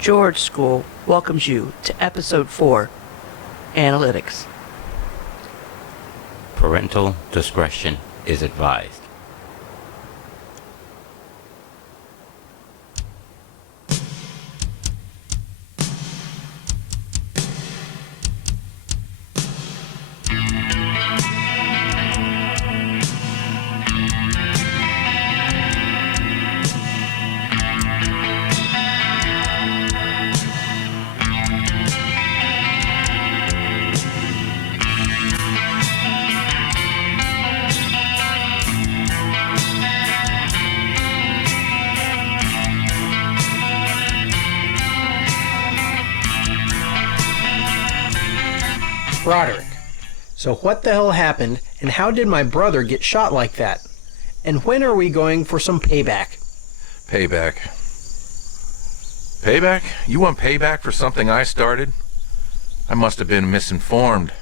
George School welcomes you to Episode 4, Analytics. Parental discretion is advised. Broderick, so what the hell happened, and how did my brother get shot like that? And when are we going for some payback? Payback? Payback? You want payback for something I started? I must have been misinformed.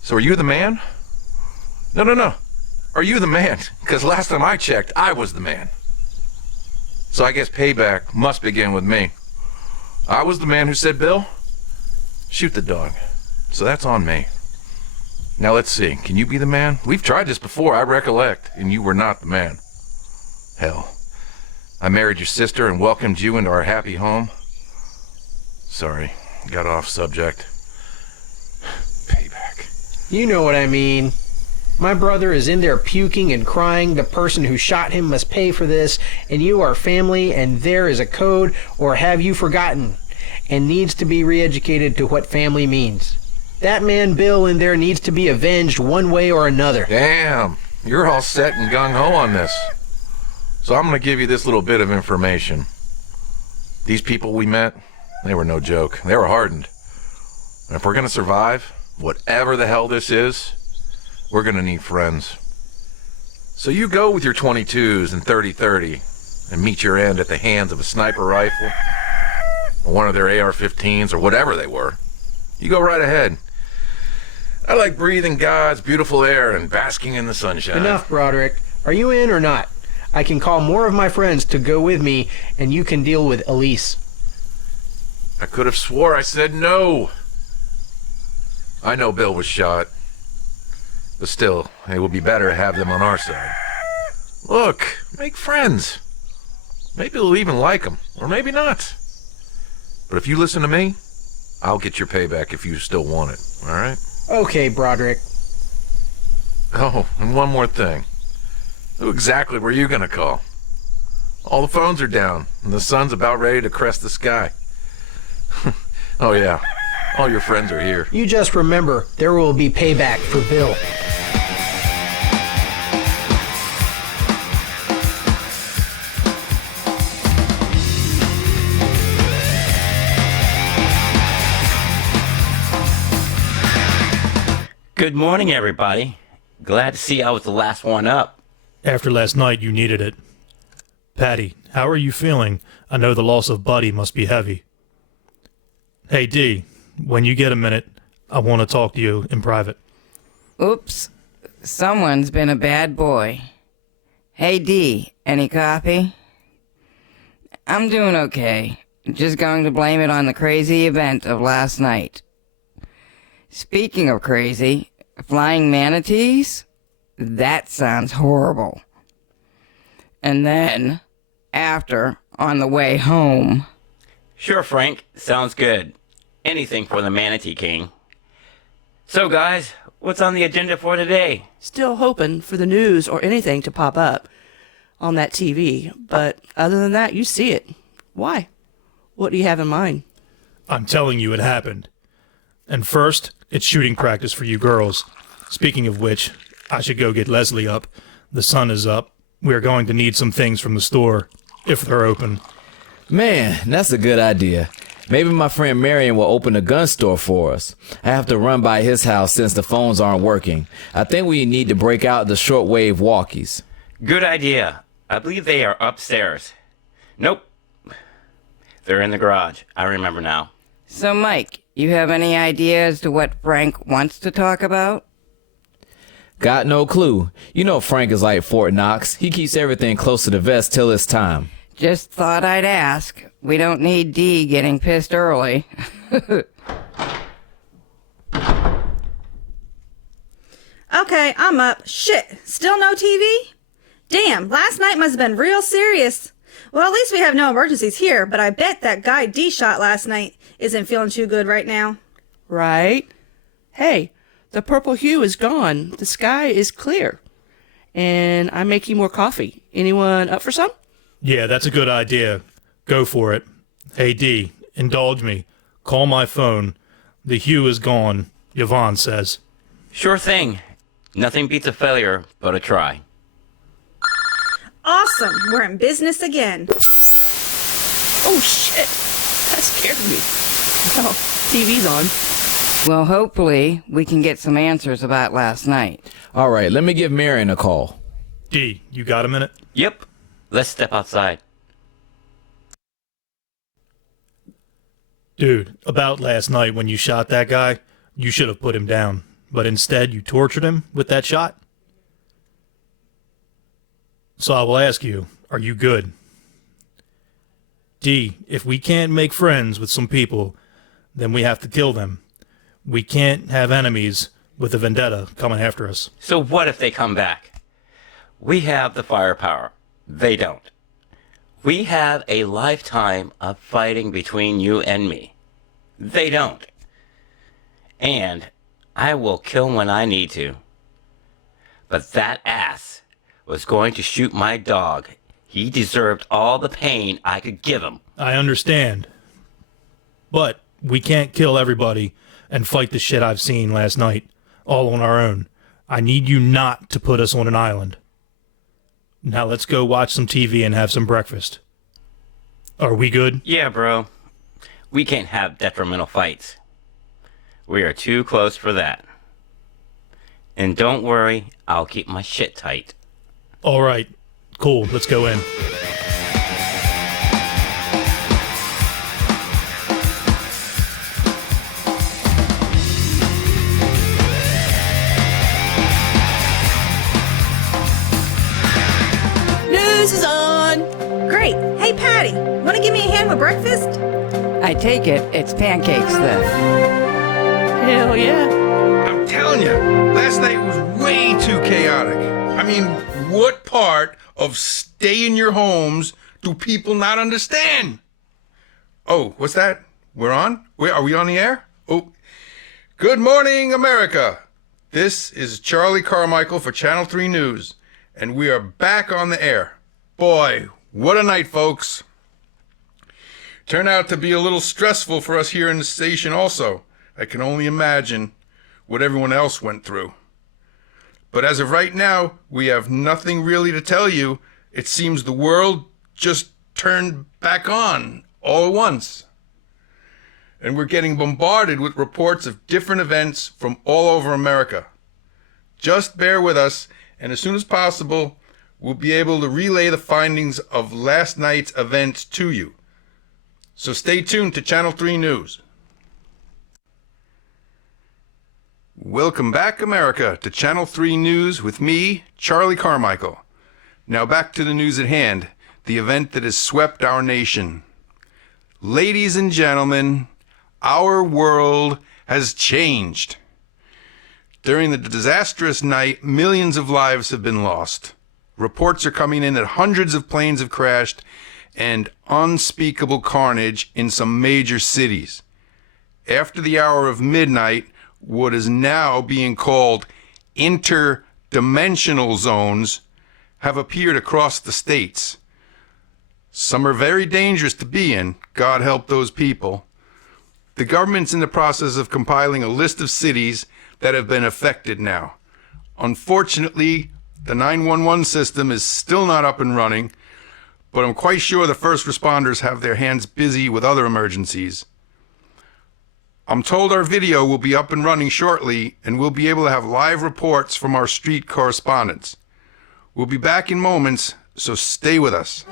So are you the man? No. Are you the man? Because last time I checked, I was the man. So I guess payback must begin with me. I was the man who said, Bill, shoot the dog. So that's on me. Now let's see, can you be the man? We've tried this before, I recollect, and you were not the man. Hell, I married your sister and welcomed you into our happy home. Sorry, got off subject. Payback. You know what I mean. My brother is in there puking and crying. The person who shot him must pay for this, and you are family, and there is a code, or have you forgotten, and needs to be re-educated to what family means. That man Bill in there needs to be avenged one way or another. Damn, you're all set and gung-ho on this. So I'm gonna give you this little bit of information. These people we met, they were no joke. They were hardened. And if we're gonna survive, whatever the hell this is, we're gonna need friends. So you go with your 22s and 30-30 and meet your end at the hands of a sniper rifle or one of their AR-15s or whatever they were. You go right ahead. I like breathing God's beautiful air and basking in the sunshine. Enough, Broderick. Are you in or not? I can call more of my friends to go with me, and you can deal with Elise. I could have swore I said no. I know Bill was shot. But still, it would be better to have them on our side. Look, make friends. Maybe they'll even like them, or maybe not. But if you listen to me, I'll get your payback if you still want it, all right? Okay, Broderick. Oh, and one more thing. Who exactly were you gonna call? All the phones are down, and the sun's about ready to crest the sky. Oh yeah, all your friends are here. You just remember, there will be payback for Bill. Good morning, everybody. Glad to see I was the last one up. After last night, you needed it. Patty, how are you feeling? I know the loss of Buddy must be heavy. Hey, D, when you get a minute, I want to talk to you in private. Oops. Someone's been a bad boy. Hey, D, any copy? I'm doing okay. Just going to blame it on the crazy event of last night. Speaking of crazy, flying manatees? That sounds horrible. And then, after, on the way home... Sure, Frank. Sounds good. Anything for the Manatee King. So, guys, what's on the agenda for today? Still hoping for the news or anything to pop up on that TV, but other than that, you see it. Why? What do you have in mind? I'm telling you it happened. And first, it's shooting practice for you girls. Speaking of which, I should go get Leslie up. The sun is up. We are going to need some things from the store, if they're open. Man, that's a good idea. Maybe my friend Marion will open a gun store for us. I have to run by his house since the phones aren't working. I think we need to break out the shortwave walkies. Good idea. I believe they are upstairs. Nope. They're in the garage. I remember now. So, Mike, you have any idea as to what Frank wants to talk about? Got no clue. You know Frank is like Fort Knox. He keeps everything close to the vest till it's time. Just thought I'd ask. We don't need Dee getting pissed early. Okay, I'm up. Shit, still no TV? Damn, last night must have been real serious. Well, at least we have no emergencies here, but I bet that guy D shot last night isn't feeling too good right now. Right? Hey, the purple hue is gone. The sky is clear. And I'm making more coffee. Anyone up for some? Yeah, that's a good idea. Go for it. Hey, D, indulge me. Call my phone. The hue is gone, Yvonne says. Sure thing. Nothing beats a failure but a try. Awesome, we're in business again. Oh, shit. That scared me. Oh, TV's on. Well, hopefully, we can get some answers about last night. All right, let me give Marion a call. D, you got a minute? Yep. Let's step outside. Dude, about last night when you shot that guy, you should have put him down. But instead, you tortured him with that shot? So I will ask you, are you good? D, if we can't make friends with some people, then we have to kill them. We can't have enemies with a vendetta coming after us. So what if they come back? We have the firepower. They don't. We have a lifetime of fighting between you and me. They don't. And I will kill when I need to. But that ass was going to shoot my dog. He deserved all the pain I could give him. I understand. But we can't kill everybody and fight the shit I've seen last night, all on our own. I need you not to put us on an island. Now let's go watch some TV and have some breakfast. Are we good? Yeah, bro. We can't have detrimental fights. We are too close for that. And don't worry, I'll keep my shit tight. All right. Cool. Let's go in. News is on. Great. Hey, Patty, want to give me a hand with breakfast? I take it it's pancakes then. Hell yeah. I'm telling you, last night was way too chaotic. I mean, what part of stay in your homes do people not understand? Oh, what's that? We're on? Wait, are we on the air? Oh, good morning, America. This is Charlie Carmichael for Channel 3 News, and we are back on the air. Boy, what a night, folks. Turned out to be a little stressful for us here in the station also. I can only imagine what everyone else went through. But as of right now, we have nothing really to tell you. It seems the world just turned back on all at once. And we're getting bombarded with reports of different events from all over America. Just bear with us, and as soon as possible, we'll be able to relay the findings of last night's events to you. So stay tuned to Channel 3 News. Welcome back, America, to Channel 3 News with me, Charlie Carmichael. Now back to the news at hand, the event that has swept our nation. Ladies and gentlemen, our world has changed. During the disastrous night, millions of lives have been lost. Reports are coming in that hundreds of planes have crashed and unspeakable carnage in some major cities. After the hour of midnight, what is now being called interdimensional zones have appeared across the states. Some are very dangerous to be in. God help those people. The government's in the process of compiling a list of cities that have been affected now. Unfortunately, the 911 system is still not up and running, but I'm quite sure the first responders have their hands busy with other emergencies. I'm told our video will be up and running shortly, and we'll be able to have live reports from our street correspondents. We'll be back in moments, so stay with us.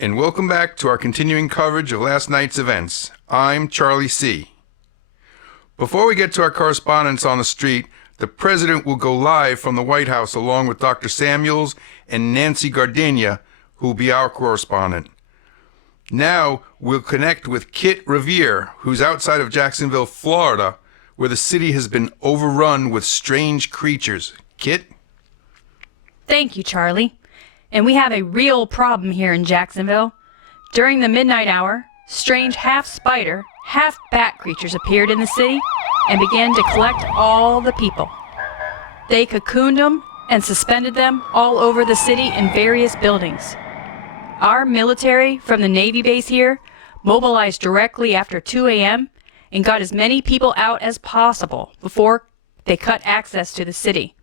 and welcome back to our continuing coverage of last night's events. I'm Charlie C. Before we get to our correspondence on the street, the president will go live from the White House along with Dr. Samuels and Nancy Gardenia, who will be our correspondent. Now we'll connect with Kit Revere, who's outside of Jacksonville, Florida, where the city has been overrun with strange creatures. Kit? Thank you, Charlie. And we have a real problem here in Jacksonville. During the midnight hour, strange half-spider, half-bat creatures appeared in the city and began to collect all the people. They cocooned them and suspended them all over the city in various buildings. Our military from the Navy base here mobilized directly after 2 a.m. and got as many people out as possible before they cut access to the city.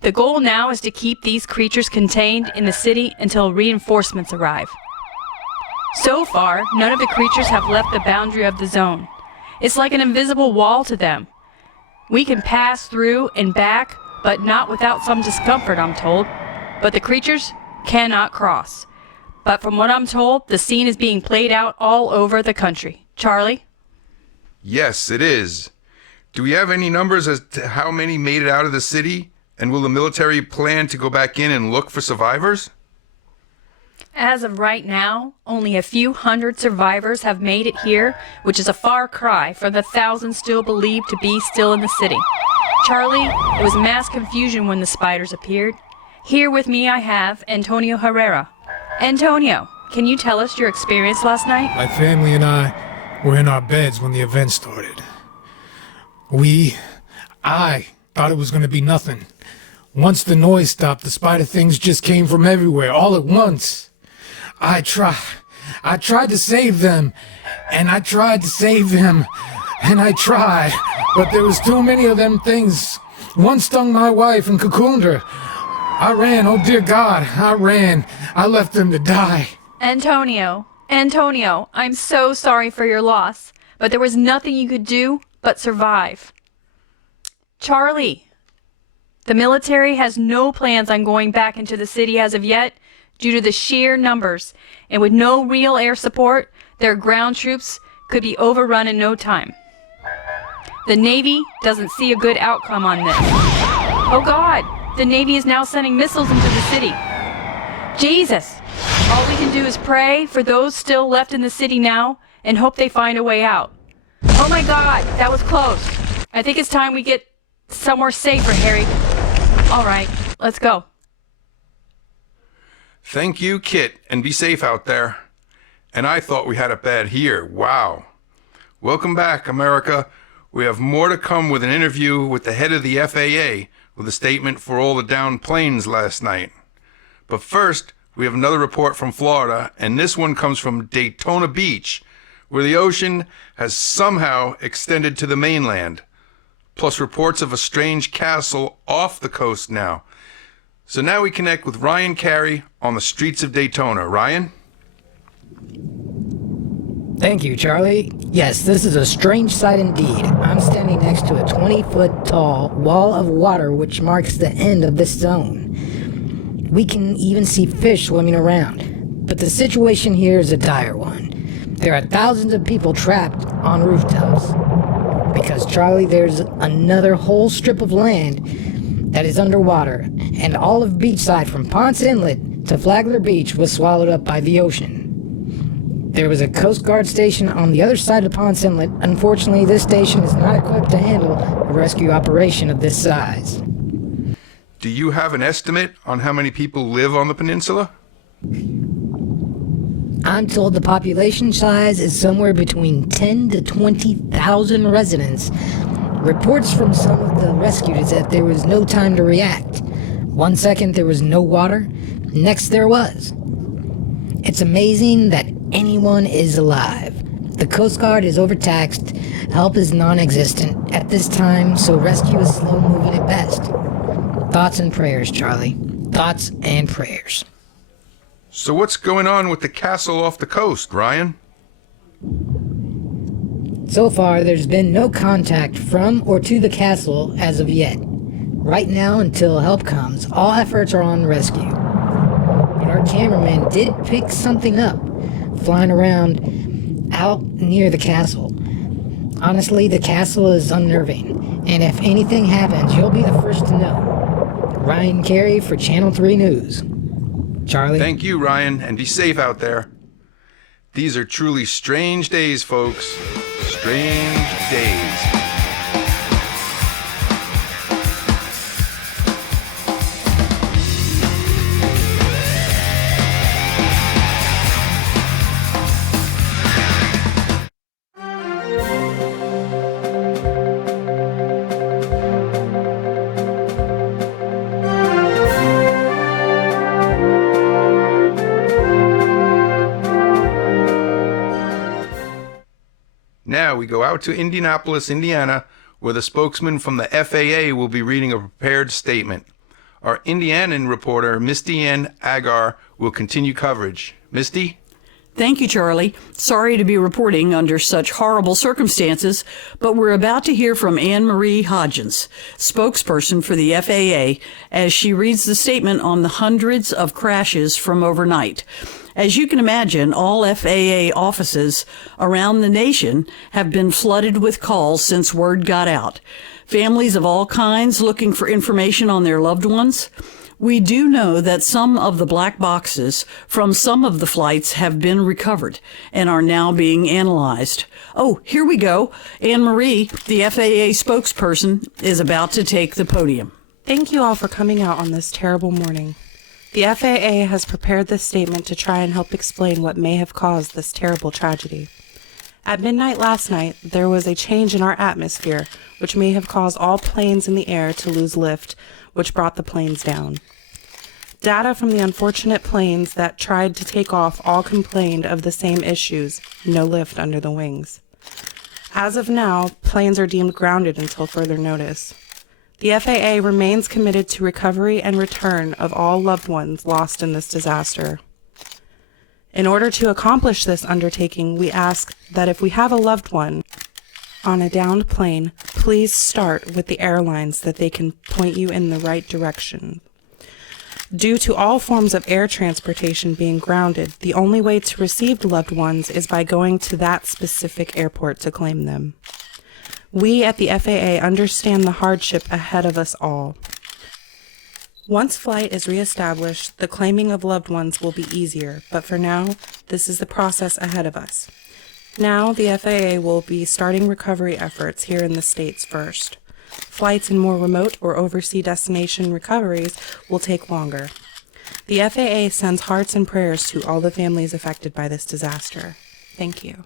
The goal now is to keep these creatures contained in the city until reinforcements arrive. So far, none of the creatures have left the boundary of the zone. It's like an invisible wall to them. We can pass through and back, but not without some discomfort, I'm told. But the creatures cannot cross. But from what I'm told, the scene is being played out all over the country. Charlie? Yes, it is. Do we have any numbers as to how many made it out of the city? And will the military plan to go back in and look for survivors? As of right now, only a few hundred survivors have made it here, which is a far cry from the thousands still believed to be still in the city. Charlie, it was mass confusion when the spiders appeared. Here with me I have Antonio Herrera. Antonio, can you tell us your experience last night? My family and I were in our beds when the event started. I thought it was going to be nothing. Once the noise stopped, the spider things just came from everywhere, all at once. I tried to save them, and I tried to save him, and I tried, but there was too many of them things. One stung my wife and cocooned her. I ran, oh dear God, I ran. I left them to die. Antonio, I'm so sorry for your loss, but there was nothing you could do but survive. Charlie, the military has no plans on going back into the city as of yet due to the sheer numbers, and with no real air support, their ground troops could be overrun in no time. The Navy doesn't see a good outcome on this. Oh God, the Navy is now sending missiles into the city. Jesus, all we can do is pray for those still left in the city now and hope they find a way out. Oh my God, that was close. I think it's time we get somewhere safer, Harry. All right, let's go. Thank you, Kit, and be safe out there. And I thought we had it bad here. Wow. Welcome back, America. We have more to come with an interview with the head of the FAA with a statement for all the downed planes last night. But first, we have another report from Florida, and this one comes from Daytona Beach, where the ocean has somehow extended to the mainland, plus reports of a strange castle off the coast now. So now we connect with Ryan Carey on the streets of Daytona. Ryan? Thank you, Charlie. Yes, this is a strange sight indeed. I'm standing next to a 20-foot tall wall of water which marks the end of this zone. We can even see fish swimming around. But the situation here is a dire one. There are thousands of people trapped on rooftops. Because, Charlie, there's another whole strip of land that is underwater, and all of beachside from Ponce Inlet to Flagler Beach was swallowed up by the ocean. There was a Coast Guard station on the other side of Ponce Inlet. Unfortunately, this station is not equipped to handle a rescue operation of this size. Do you have an estimate on how many people live on the peninsula? I'm told the population size is somewhere between 10 to 20,000 residents. Reports from some of the rescued is that there was no time to react. 1 second there was no water, next there was. It's amazing that anyone is alive. The Coast Guard is overtaxed, help is non-existent at this time, so rescue is slow moving at best. Thoughts and prayers, Charlie. Thoughts and prayers. So what's going on with the castle off the coast, Ryan? So far, there's been no contact from or to the castle as of yet. Right now, until help comes, all efforts are on rescue. But our cameraman did pick something up. flying around out near the castle. Honestly, the castle is unnerving, and if anything happens, you'll be the first to know. Ryan Carey for Channel 3 News. Charlie? Thank you, Ryan, and be safe out there. These are truly strange days, folks. Strange days. Now we go out to Indianapolis, Indiana, where the spokesman from the FAA will be reading a prepared statement. Our Indianan reporter, Misty Ann Agar, will continue coverage. Misty? Thank you, Charlie. Sorry to be reporting under such horrible circumstances, but we're about to hear from Anne Marie Hodgins, spokesperson for the FAA, as she reads the statement on the hundreds of crashes from overnight. As you can imagine, all FAA offices around the nation have been flooded with calls since word got out. Families of all kinds looking for information on their loved ones. We do know that some of the black boxes from some of the flights have been recovered and are now being analyzed. Oh, here we go. Anne Marie, the FAA spokesperson, is about to take the podium. Thank you all for coming out on this terrible morning. The FAA has prepared this statement to try and help explain what may have caused this terrible tragedy. At midnight last night, there was a change in our atmosphere, which may have caused all planes in the air to lose lift, which brought the planes down. Data from the unfortunate planes that tried to take off all complained of the same issues, no lift under the wings. As of now, planes are deemed grounded until further notice. The FAA remains committed to recovery and return of all loved ones lost in this disaster. In order to accomplish this undertaking, we ask that if we have a loved one on a downed plane, please start with the airlines that they can point you in the right direction. Due to all forms of air transportation being grounded, the only way to receive loved ones is by going to that specific airport to claim them. We at the FAA understand the hardship ahead of us all. Once flight is reestablished, the claiming of loved ones will be easier, but for now, this is the process ahead of us. Now, the FAA will be starting recovery efforts here in the States first. Flights in more remote or overseas destination recoveries will take longer. The FAA sends hearts and prayers to all the families affected by this disaster. Thank you.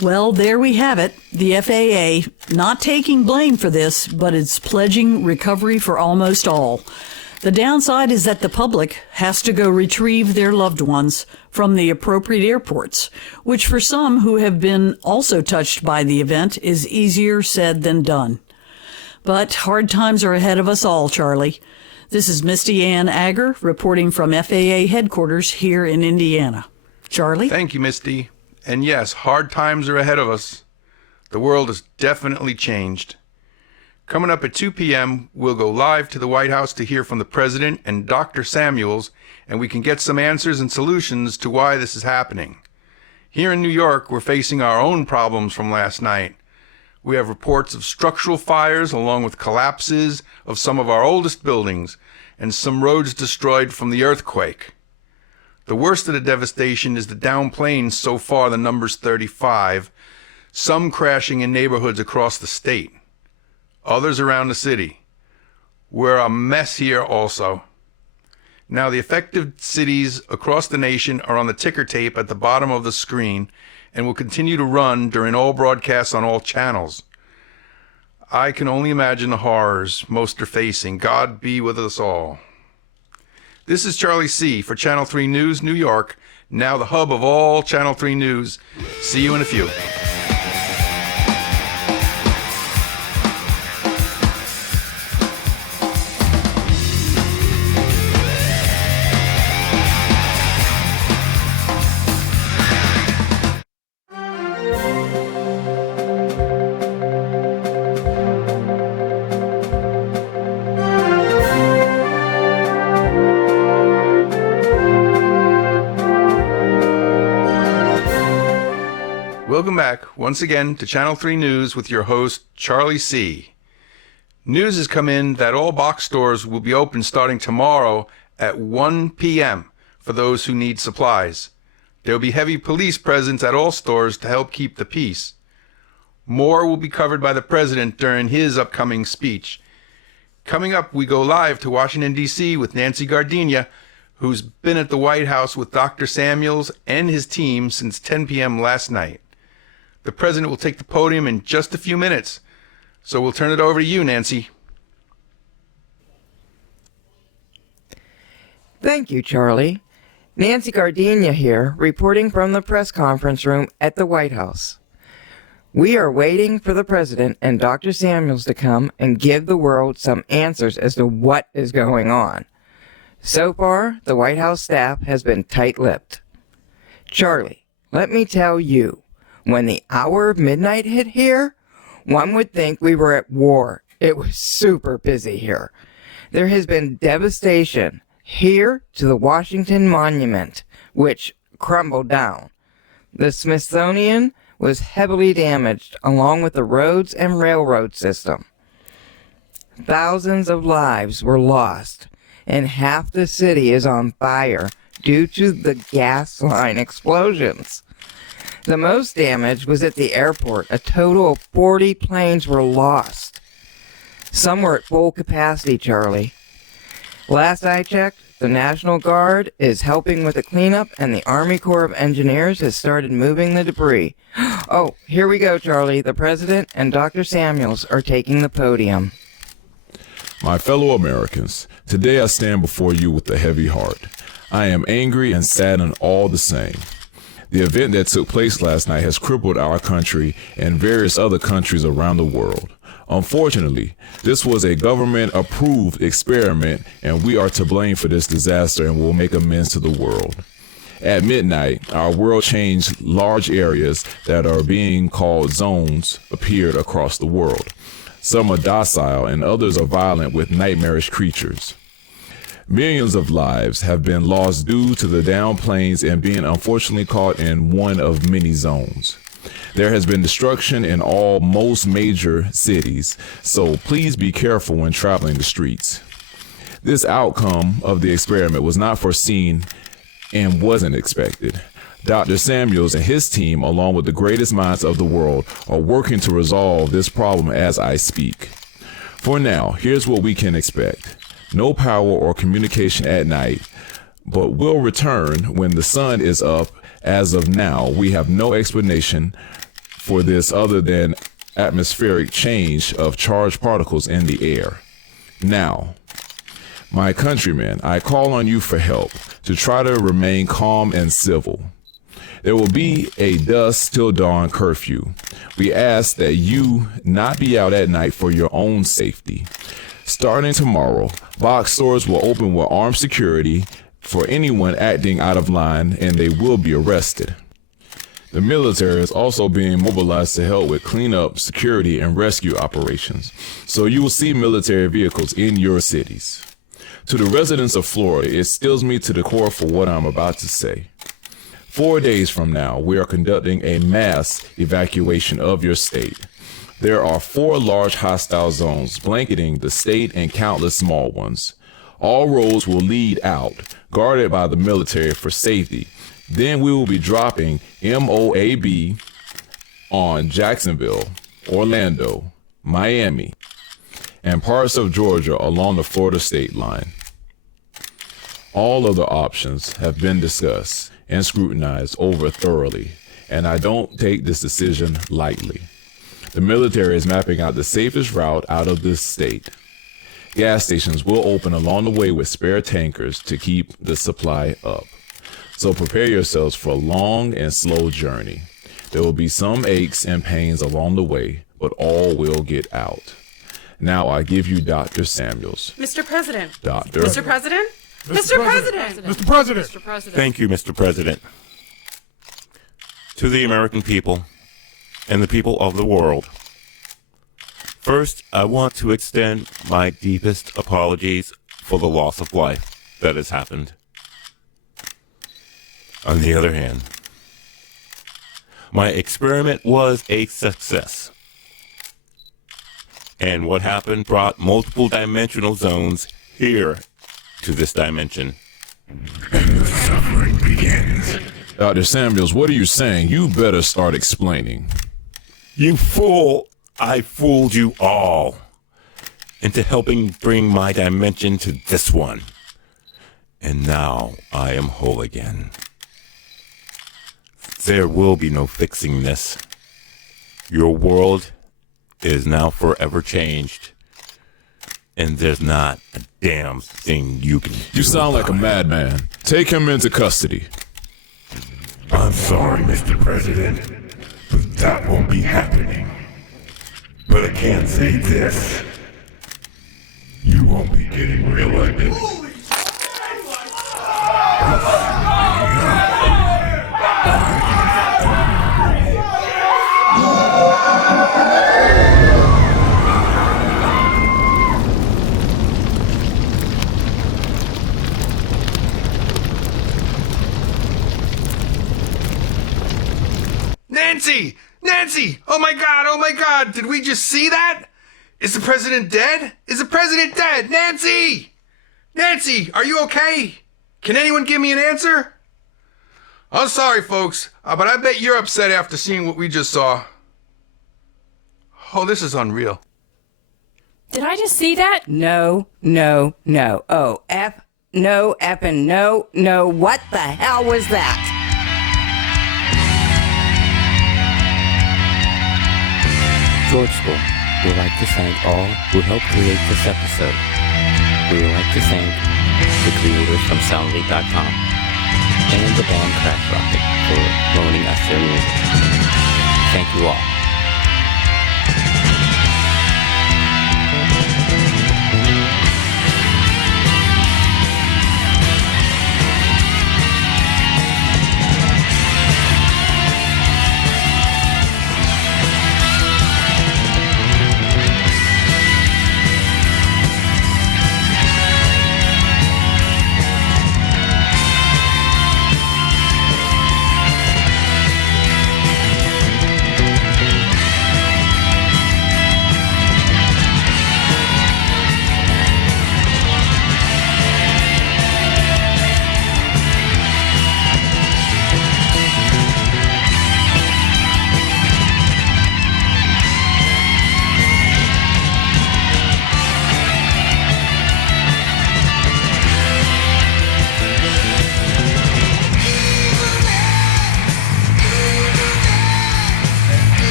Well, there we have it. The FAA not taking blame for this, but it's pledging recovery for almost all. The downside is that the public has to go retrieve their loved ones from the appropriate airports, which for some who have been also touched by the event is easier said than done. But hard times are ahead of us all, Charlie. This is Misty Ann Agar reporting from FAA headquarters here in Indiana. Charlie? Thank you, Misty. And yes, hard times are ahead of us. The world has definitely changed. Coming up at 2 p.m., we'll go live to the White House to hear from the President and Dr. Samuels, and we can get some answers and solutions to why this is happening. Here in New York, we're facing our own problems from last night. We have reports of structural fires along with collapses of some of our oldest buildings and some roads destroyed from the earthquake. The worst of the devastation is the downed planes. So far, the number's 35, some crashing in neighborhoods across the state, others around the city. We're a mess here also. Now, the affected cities across the nation are on the ticker tape at the bottom of the screen and will continue to run during all broadcasts on all channels. I can only imagine the horrors most are facing. God be with us all. This is Charlie C. for Channel 3 News, New York, now the hub of all Channel 3 News. See you in a few. Welcome back once again to Channel 3 News with your host, Charlie C. News has come in that all box stores will be open starting tomorrow at 1 p.m. for those who need supplies. There will be heavy police presence at all stores to help keep the peace. More will be covered by the president during his upcoming speech. Coming up, we go live to Washington, D.C. with Nancy Gardenia, who's been at the White House with Dr. Samuels and his team since 10 p.m. last night. The president will take the podium in just a few minutes, so we'll turn it over to you, Nancy. Thank you, Charlie. Nancy Gardenia here, reporting from the press conference room at the White House. We are waiting for the president and Dr. Samuels to come and give the world some answers as to what is going on. So far, the White House staff has been tight-lipped. Charlie, let me tell you, when the hour of midnight hit here, one would think we were at war. It was super busy here. There has been devastation here to the Washington Monument, which crumbled down. The Smithsonian was heavily damaged, along with the roads and railroad system. Thousands of lives were lost, and half the city is on fire due to the gas line explosions. The most damage was at the airport. A total of 40 planes were lost. Some were at full capacity, Charlie. Last I checked, the National Guard is helping with the cleanup, and the Army Corps of Engineers has started moving the debris. Oh, here we go, Charlie. The President and Dr. Samuels are taking the podium. My fellow Americans, today I stand before you with a heavy heart. I am angry and saddened all the same. The event that took place last night has crippled our country and various other countries around the world. Unfortunately, this was a government-approved experiment, and we are to blame for this disaster and will make amends to the world. At midnight, our world changed. Large areas that are being called zones appeared across the world. Some are docile and others are violent with nightmarish creatures. Millions of lives have been lost due to the downed planes and being unfortunately caught in one of many zones. There has been destruction in most major cities, so please be careful when traveling the streets. This outcome of the experiment was not foreseen and wasn't expected. Dr. Samuels and his team, along with the greatest minds of the world, are working to resolve this problem as I speak. For now, here's what we can expect. No power or communication at night, but will return when the sun is up. As of now, we have no explanation for this other than atmospheric change of charged particles in the air. Now, my countrymen, I call on you for help to try to remain calm and civil. There will be a dusk till dawn curfew. We ask that you not be out at night for your own safety. Starting tomorrow, box stores will open with armed security for anyone acting out of line, and they will be arrested. The military is also being mobilized to help with cleanup, security, and rescue operations, so you will see military vehicles in your cities. To the residents of Florida, it stills me to the core for what I'm about to say. 4 days from now, we are conducting a mass evacuation of your state. There are 4 large hostile zones blanketing the state and countless small ones. All roads will lead out, guarded by the military for safety. Then we will be dropping MOAB on Jacksonville, Orlando, Miami, and parts of Georgia along the Florida state line. All of the options have been discussed and scrutinized over thoroughly, and I don't take this decision lightly. The military is mapping out the safest route out of this state. Gas stations will open along the way with spare tankers to keep the supply up. So prepare yourselves for a long and slow journey. There will be some aches and pains along the way, but all will get out. Now I give you Dr. Samuels. Mr. President. Doctor. Mr. President. Mr. President. Mr. President. Mr. President. Thank you, Mr. President. To the American people and the people of the world, first, I want to extend my deepest apologies for the loss of life that has happened. On the other hand, My experiment was a success. And what happened brought multiple dimensional zones here to this dimension. And the suffering begins. Dr. Samuels, what are you saying? You better start explaining. You fool! I fooled you all into helping bring my dimension to this one. And now I am whole again. There will be no fixing this. Your world is now forever changed. And there's not a damn thing you can do. You sound like a madman. Take him into custody. I'm sorry, Mr. President, but that won't be happening. But I can say this. You won't be getting reelected. Nancy! Nancy! Oh my God! Oh my God! Did we just see that? Is the president dead? Is the president dead? Nancy! Nancy, are you okay? Can anyone give me an answer? I'm sorry, folks, but I bet you're upset after seeing what we just saw. Oh, this is unreal. Did I just see that? No. Oh, no, effing no. What the hell was that? George School would like to thank all who helped create this episode. We would like to thank the creators from Soundly.com and the band Crash Rocket for loaning us their music. Thank you all.